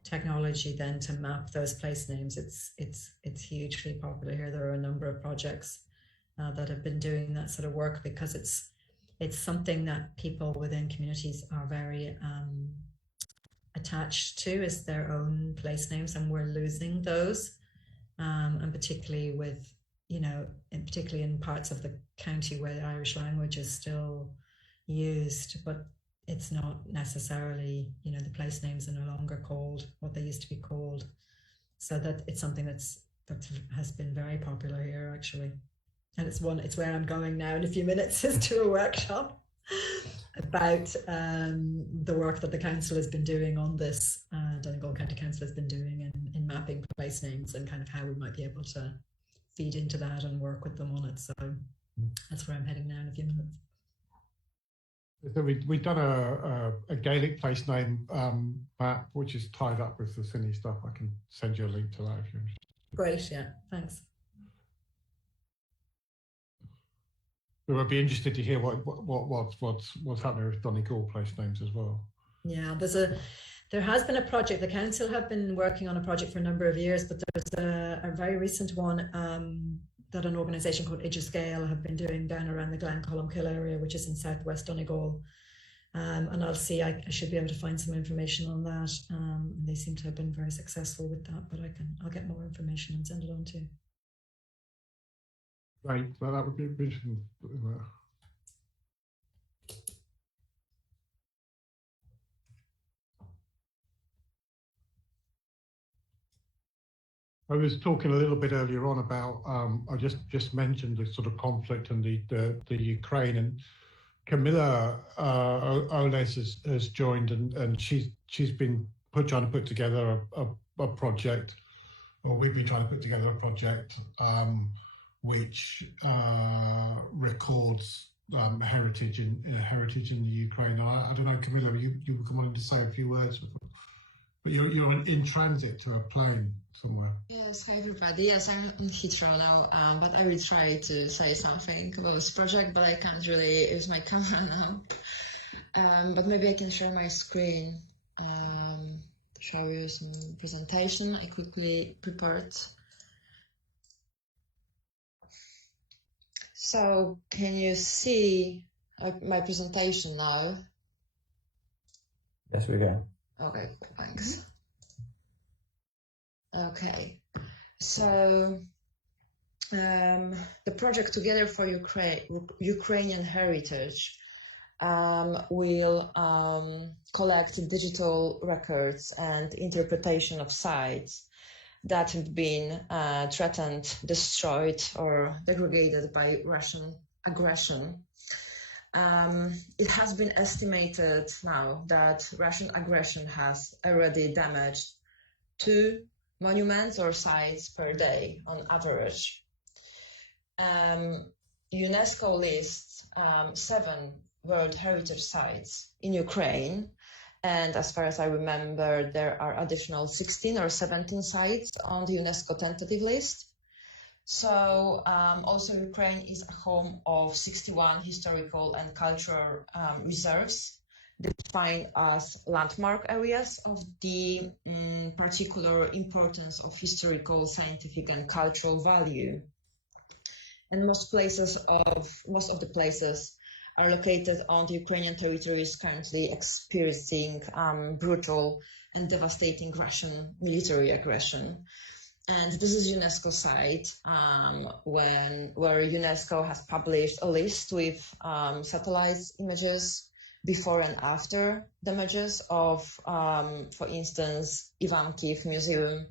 technology then to map those place names. It's hugely popular here. There are a number of projects that have been doing that sort of work, because it's something that people within communities are very attached to, is their own place names, and we're losing those. And particularly with, you know, particularly in parts of the county where the Irish language is still used, but it's not necessarily, you know, the place names are no longer called what they used to be called. So that it's something that has been very popular here, actually. And it's where I'm going now in a few minutes, is to a workshop about the work that the council has been doing on this, Donegal County Council has been doing in mapping place names, and kind of how we might be able to feed into that and work with them on it. So that's where I'm heading now in a few minutes. So we've done a Gaelic place name map, which is tied up with the Cine stuff. I can send you a link to that if you're interested. Great, yeah, thanks. We would be interested to hear what's happening with Donegal place names as well. Yeah, there has been a project. The council have been working on a project for a number of years, but there's a very recent one that an organisation called Idriscale have been doing down around the Glencolmkill area, which is in southwest Donegal. And I'll see. I should be able to find some information on that. They seem to have been very successful with that, but I'll get more information and send it on to you. Right, well, that would be interesting. I was talking a little bit earlier on about, I just mentioned the sort of conflict and the Ukraine, and Camilla Oles has joined, and she's been trying to put together a project, or we've been trying to put together a project which records heritage in the Ukraine. I don't know, Camilla, you wanted to say a few words, but you're in transit to a plane somewhere. Yes, hi everybody. Yes, I'm in Heathrow now, but I will try to say something about this project, but I can't really use my camera now. But maybe I can share my screen to show you some presentation. I quickly prepared. So, can you see my presentation now? Yes, we can. Okay, thanks. Okay, so the project Together for Ukrainian Heritage will collect digital records and interpretation of sites that have been threatened, destroyed, or degraded by Russian aggression. It has been estimated now that Russian aggression has already damaged 2 monuments or sites per day on average. UNESCO lists 7 World Heritage Sites in Ukraine, and as far as I remember, there are additional 16 or 17 sites on the UNESCO tentative list. So also Ukraine is a home of 61 historical and cultural reserves defined as landmark areas of the particular importance of historical, scientific and cultural value. And most of the places are located on the Ukrainian territories currently experiencing brutal and devastating Russian military aggression. And this is UNESCO site where UNESCO has published a list with satellite images before and after damages of, for instance, Ivankiv Museum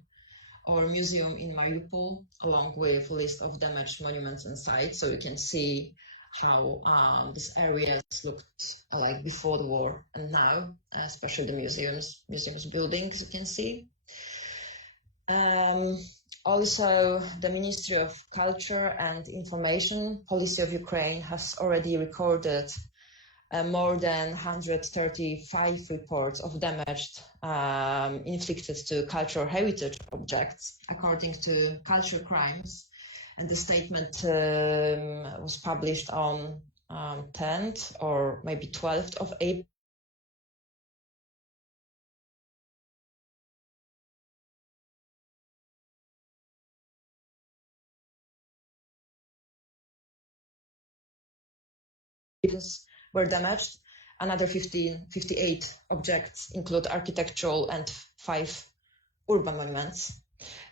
or museum in Mariupol, along with a list of damaged monuments and sites. So you can see how these areas looked like before the war and now, especially the museums buildings, you can see. Also, the Ministry of Culture and Information Policy of Ukraine has already recorded more than 135 reports of damage inflicted to cultural heritage objects, according to Culture Crimes. And the statement was published on 10th or maybe 12th of April. Were damaged. Another 58 objects include architectural and 5 urban monuments.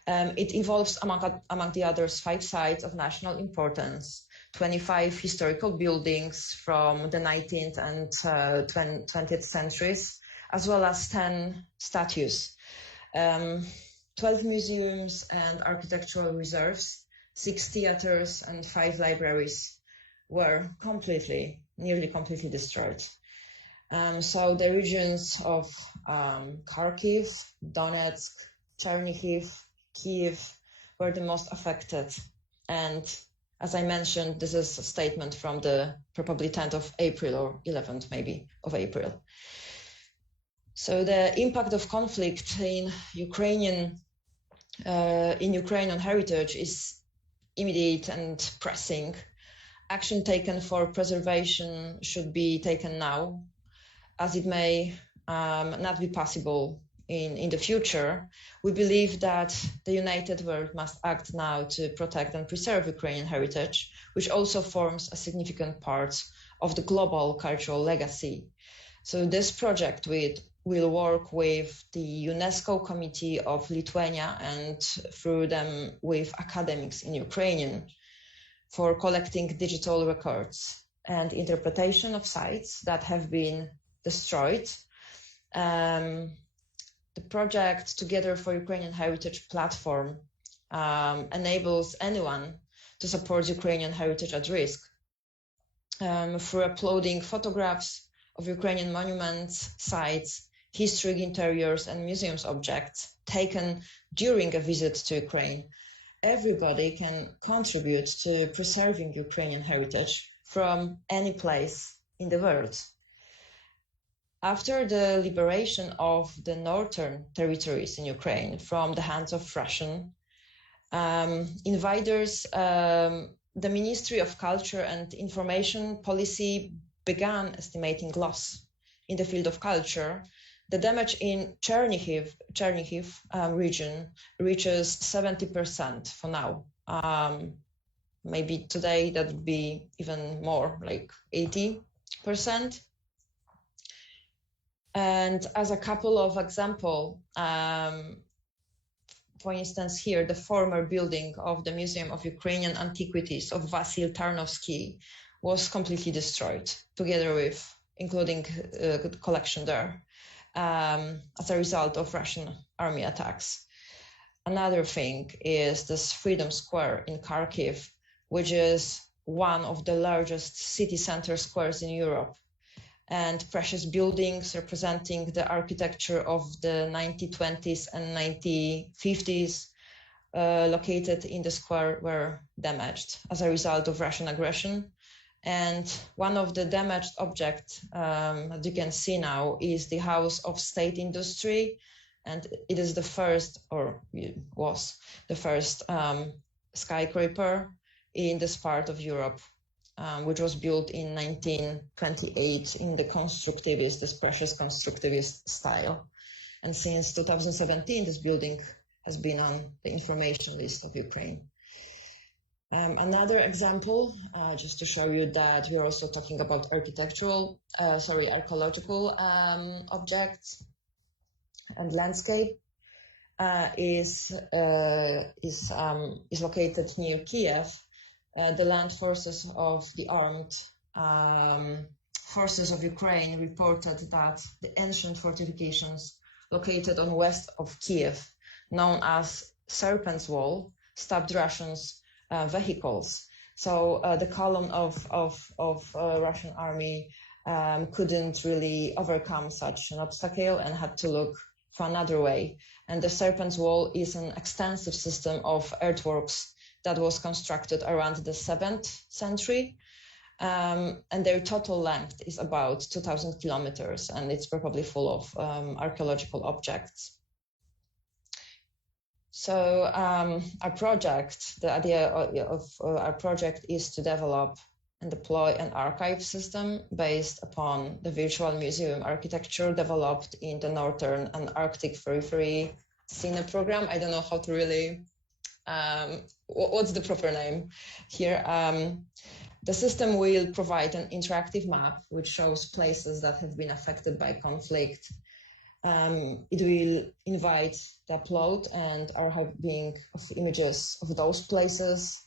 It involves, among the others, 5 sites of national importance, 25 historical buildings from the 19th and 20th centuries, as well as 10 statues, 12 museums and architectural reserves, 6 theaters and 5 libraries were nearly completely destroyed. So the regions of Kharkiv, Donetsk, Chernihiv, Kiev were the most affected. And as I mentioned, this is a statement from the probably 10th of April or 11th maybe of April. So the impact of conflict in Ukraine on heritage is immediate and pressing. Action taken for preservation should be taken now, as it may not be possible in the future. We believe that the united world must act now to protect and preserve Ukrainian heritage, which also forms a significant part of the global cultural legacy. So this project will work with the UNESCO Committee of Lithuania and through them with academics in Ukrainian for collecting digital records and interpretation of sites that have been destroyed. The project Together for Ukrainian Heritage platform enables anyone to support Ukrainian heritage at risk through uploading photographs of Ukrainian monuments, sites, historic interiors, and museums objects taken during a visit to Ukraine. Everybody can contribute to preserving Ukrainian heritage from any place in the world. After the liberation of the northern territories in Ukraine from the hands of Russian invaders, the Ministry of Culture and Information Policy began estimating loss in the field of culture. The damage in Chernihiv region reaches 70% for now. Maybe today that would be even more, like 80%. And as a couple of examples, for instance, here, the former building of the Museum of Ukrainian Antiquities of Vasil Tarnovsky was completely destroyed, together with, including the collection there, as a result of Russian army attacks. Another thing is this Freedom Square in Kharkiv, which is one of the largest city center squares in Europe, and precious buildings representing the architecture of the 1920s and 1950s located in the square were damaged as a result of Russian aggression. And one of the damaged objects, as you can see now, is the House of State Industry, and it is the first, or it was the first skyscraper in this part of Europe, which was built in 1928 in the constructivist, this precious constructivist style. And since 2017, this building has been on the information list of Ukraine. Another example, just to show you that we're also talking about architectural, archaeological objects and landscape, is located near Kiev. The land forces of the armed forces of Ukraine reported that the ancient fortifications located on west of Kiev, known as Serpent's Wall, stopped Russians' vehicles. So the column of Russian army couldn't really overcome such an obstacle and had to look for another way. And the Serpent's Wall is an extensive system of earthworks that was constructed around the 7th century, and their total length is about 2,000 kilometers, and it's probably full of archaeological objects. So our project, the idea of our project is to develop and deploy an archive system based upon the virtual museum architecture developed in the Northern and Arctic Periphery SINE program. I don't know how to really what's the proper name here. The system will provide an interactive map which shows places that have been affected by conflict. It will invite the upload and archiving of images of those places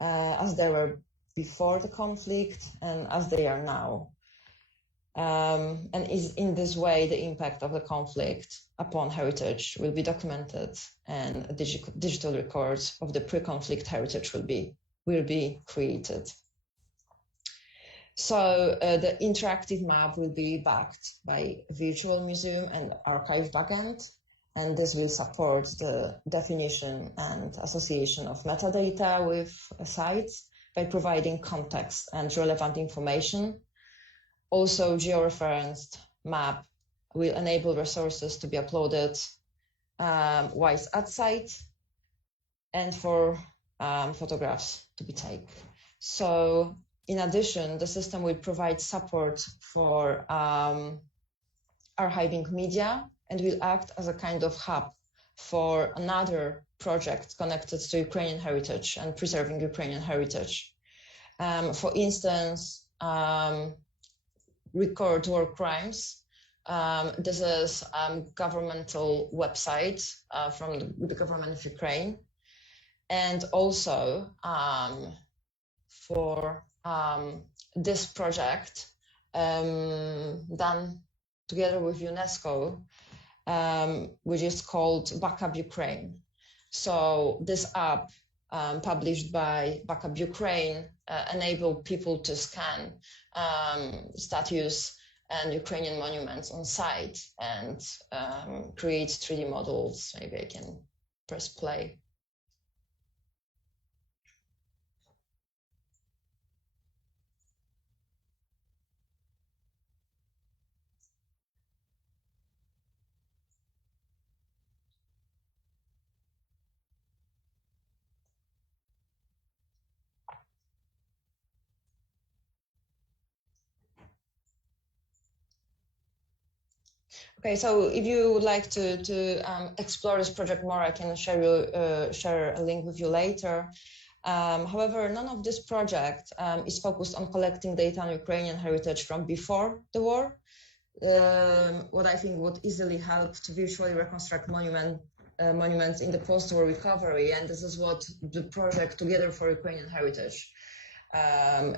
as they were before the conflict and as they are now. And is in this way the impact of the conflict upon heritage will be documented, and a digital record of the pre-conflict heritage will be created. So the interactive map will be backed by virtual museum and archive backend, and this will support the definition and association of metadata with sites by providing context and relevant information. Also, georeferenced map will enable resources to be uploaded while at site and for photographs to be taken. So in addition, the system will provide support for archiving media and will act as a kind of hub for another project connected to Ukrainian heritage and preserving Ukrainian heritage. For instance, Record War Crimes. This is a governmental website from the government of Ukraine. And also for this project done together with UNESCO, which is called Backup Ukraine. So this app, published by Backup Ukraine, enable people to scan statues and Ukrainian monuments on site and create 3D models. Maybe I can press play. Okay, so if you would like to explore this project more, I can share a link with you later. However, none of this project is focused on collecting data on Ukrainian heritage from before the war. What I think would easily help to virtually reconstruct monuments in the post-war recovery, and this is what the project Together for Ukrainian Heritage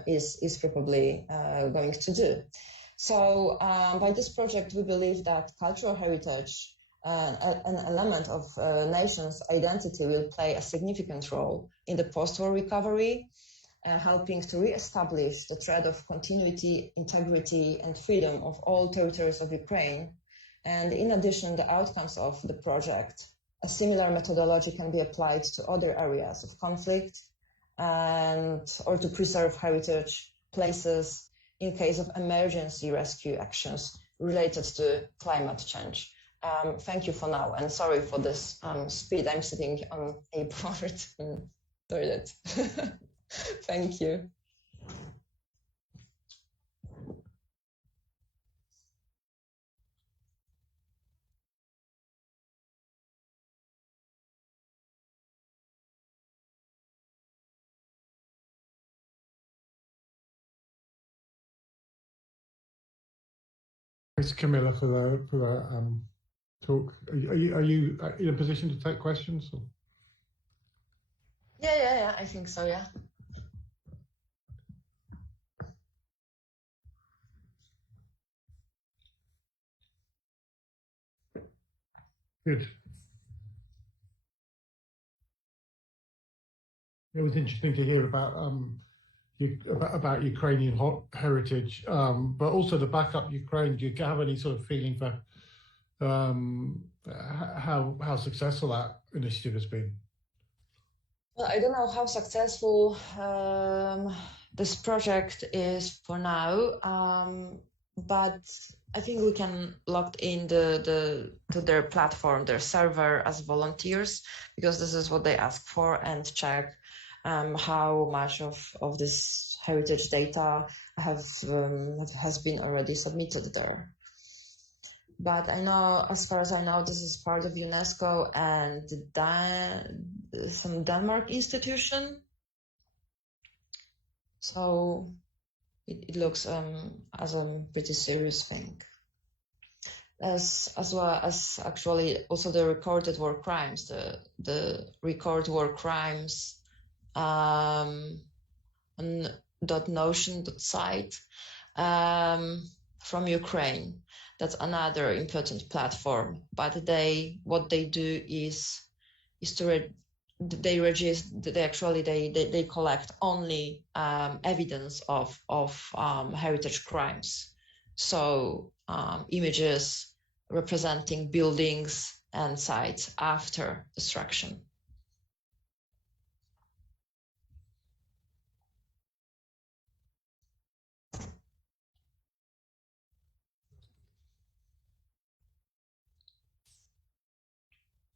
is probably going to do. So by this project, we believe that cultural heritage, an element of a nation's identity, will play a significant role in the post-war recovery, helping to re-establish the thread of continuity, integrity, and freedom of all territories of Ukraine. And in addition, the outcomes of the project, a similar methodology can be applied to other areas of conflict or to preserve heritage places in case of emergency rescue actions related to climate change. Thank you for now, and sorry for this speed. I'm sitting on a board toilet. Thank you. Thanks, Camilla, for the talk. Are you in a position to take questions? Or? Yeah, I think so, yeah. Good. It was interesting to hear about Ukrainian heritage, but also the backup Ukraine. Do you have any sort of feeling for how successful that initiative has been? Well, I don't know how successful this project is for now, but I think we can log in to their platform, their server, as volunteers, because this is what they ask for, and check how much of this heritage data has been already submitted there. But I know, as far as I know, this is part of UNESCO and some Denmark institution. So it looks as a pretty serious thing. As well as actually also the recorded war crimes, the record war crimes on .notion.site from Ukraine. That's another important platform. But what they do is they collect only evidence of heritage crimes. So images representing buildings and sites after destruction.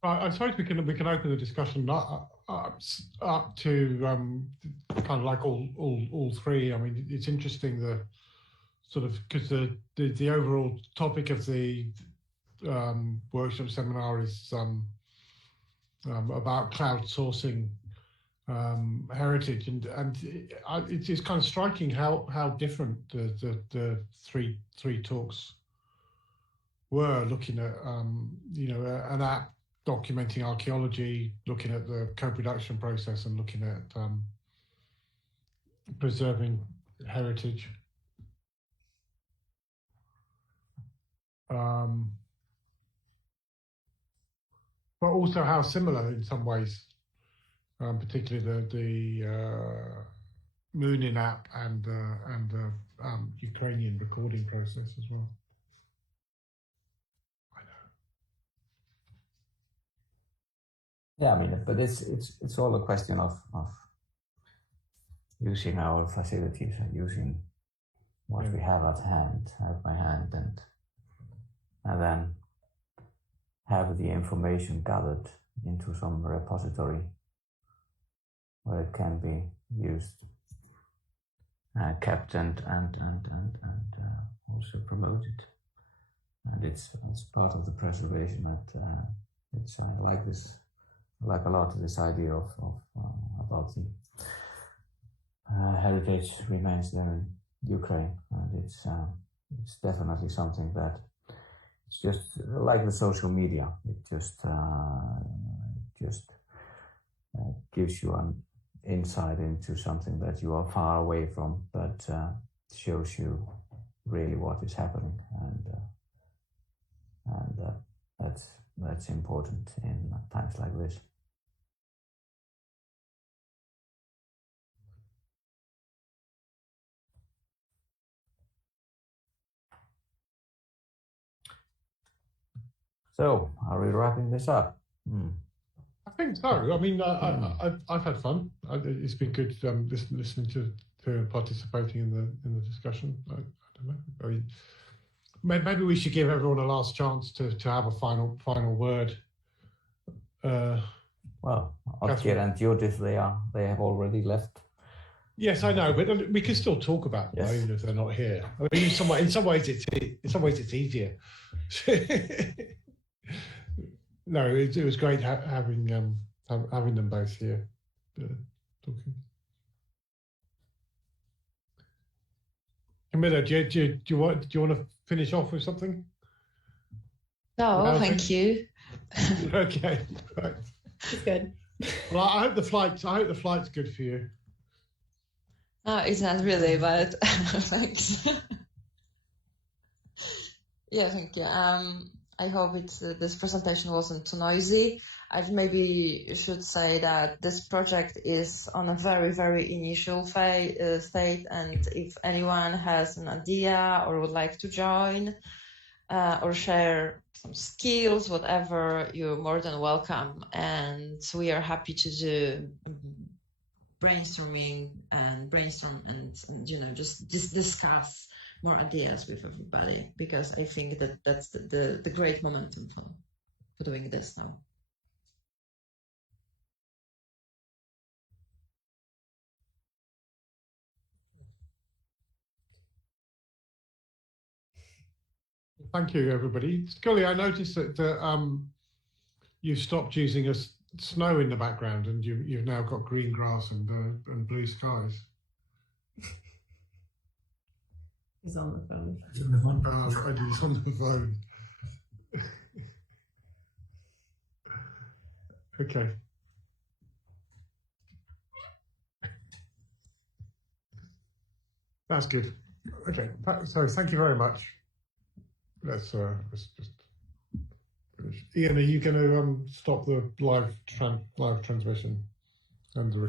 I suppose we can open the discussion up to kind of like all three. I mean, it's interesting the sort of because the overall topic of the workshop seminar is about crowdsourcing heritage, and it's kind of striking how different the three talks were, looking at an app documenting archaeology, looking at the co-production process, and looking at preserving heritage. but also how similar in some ways, particularly the Moonin app and the Ukrainian recording process as well. I know. Yeah, I mean, but it's all a question of using our facilities and using what we have at my hand, and then have the information gathered into some repository where it can be used, kept, and also promoted. And it's part of the preservation that I like this. I like a lot this idea of about the heritage remains there in Ukraine, and it's definitely something that it's just like the social media. It just gives you an insight into something that you are far away from, but shows you really what is happening, and that's important in times like this. So, are we wrapping this up? I think so. I mean, I've had fun. It's been good listening to and participating in the discussion. I don't know. I mean, maybe we should give everyone a last chance to have a final word. Well, Otger and Judith, they have already left. Yes, I know, but we can still talk about them even if they're not here. I mean, in some ways it's easier. No, it was great having them both here talking. Camilla, do you want to finish off with something? No, thank you. Okay, right. It's good. Well, I hope the flight's good for you. No, it's not really, but thanks. Yeah, thank you. I hope this presentation wasn't too noisy. I maybe should say that this project is on a very, very initial state, and if anyone has an idea or would like to join or share some skills, whatever, you're more than welcome. And we are happy to do brainstorm and just discuss more ideas with everybody, because I think that's the great momentum for doing this now. Thank you, everybody. Scully, I noticed that you've stopped using snow in the background, and you've now got green grass and blue skies. He's on the phone. He's on the phone. He's on the phone. Okay. That's good. Okay. So thank you very much. Let's just finish. Ian, are you going to stop the live transmission and the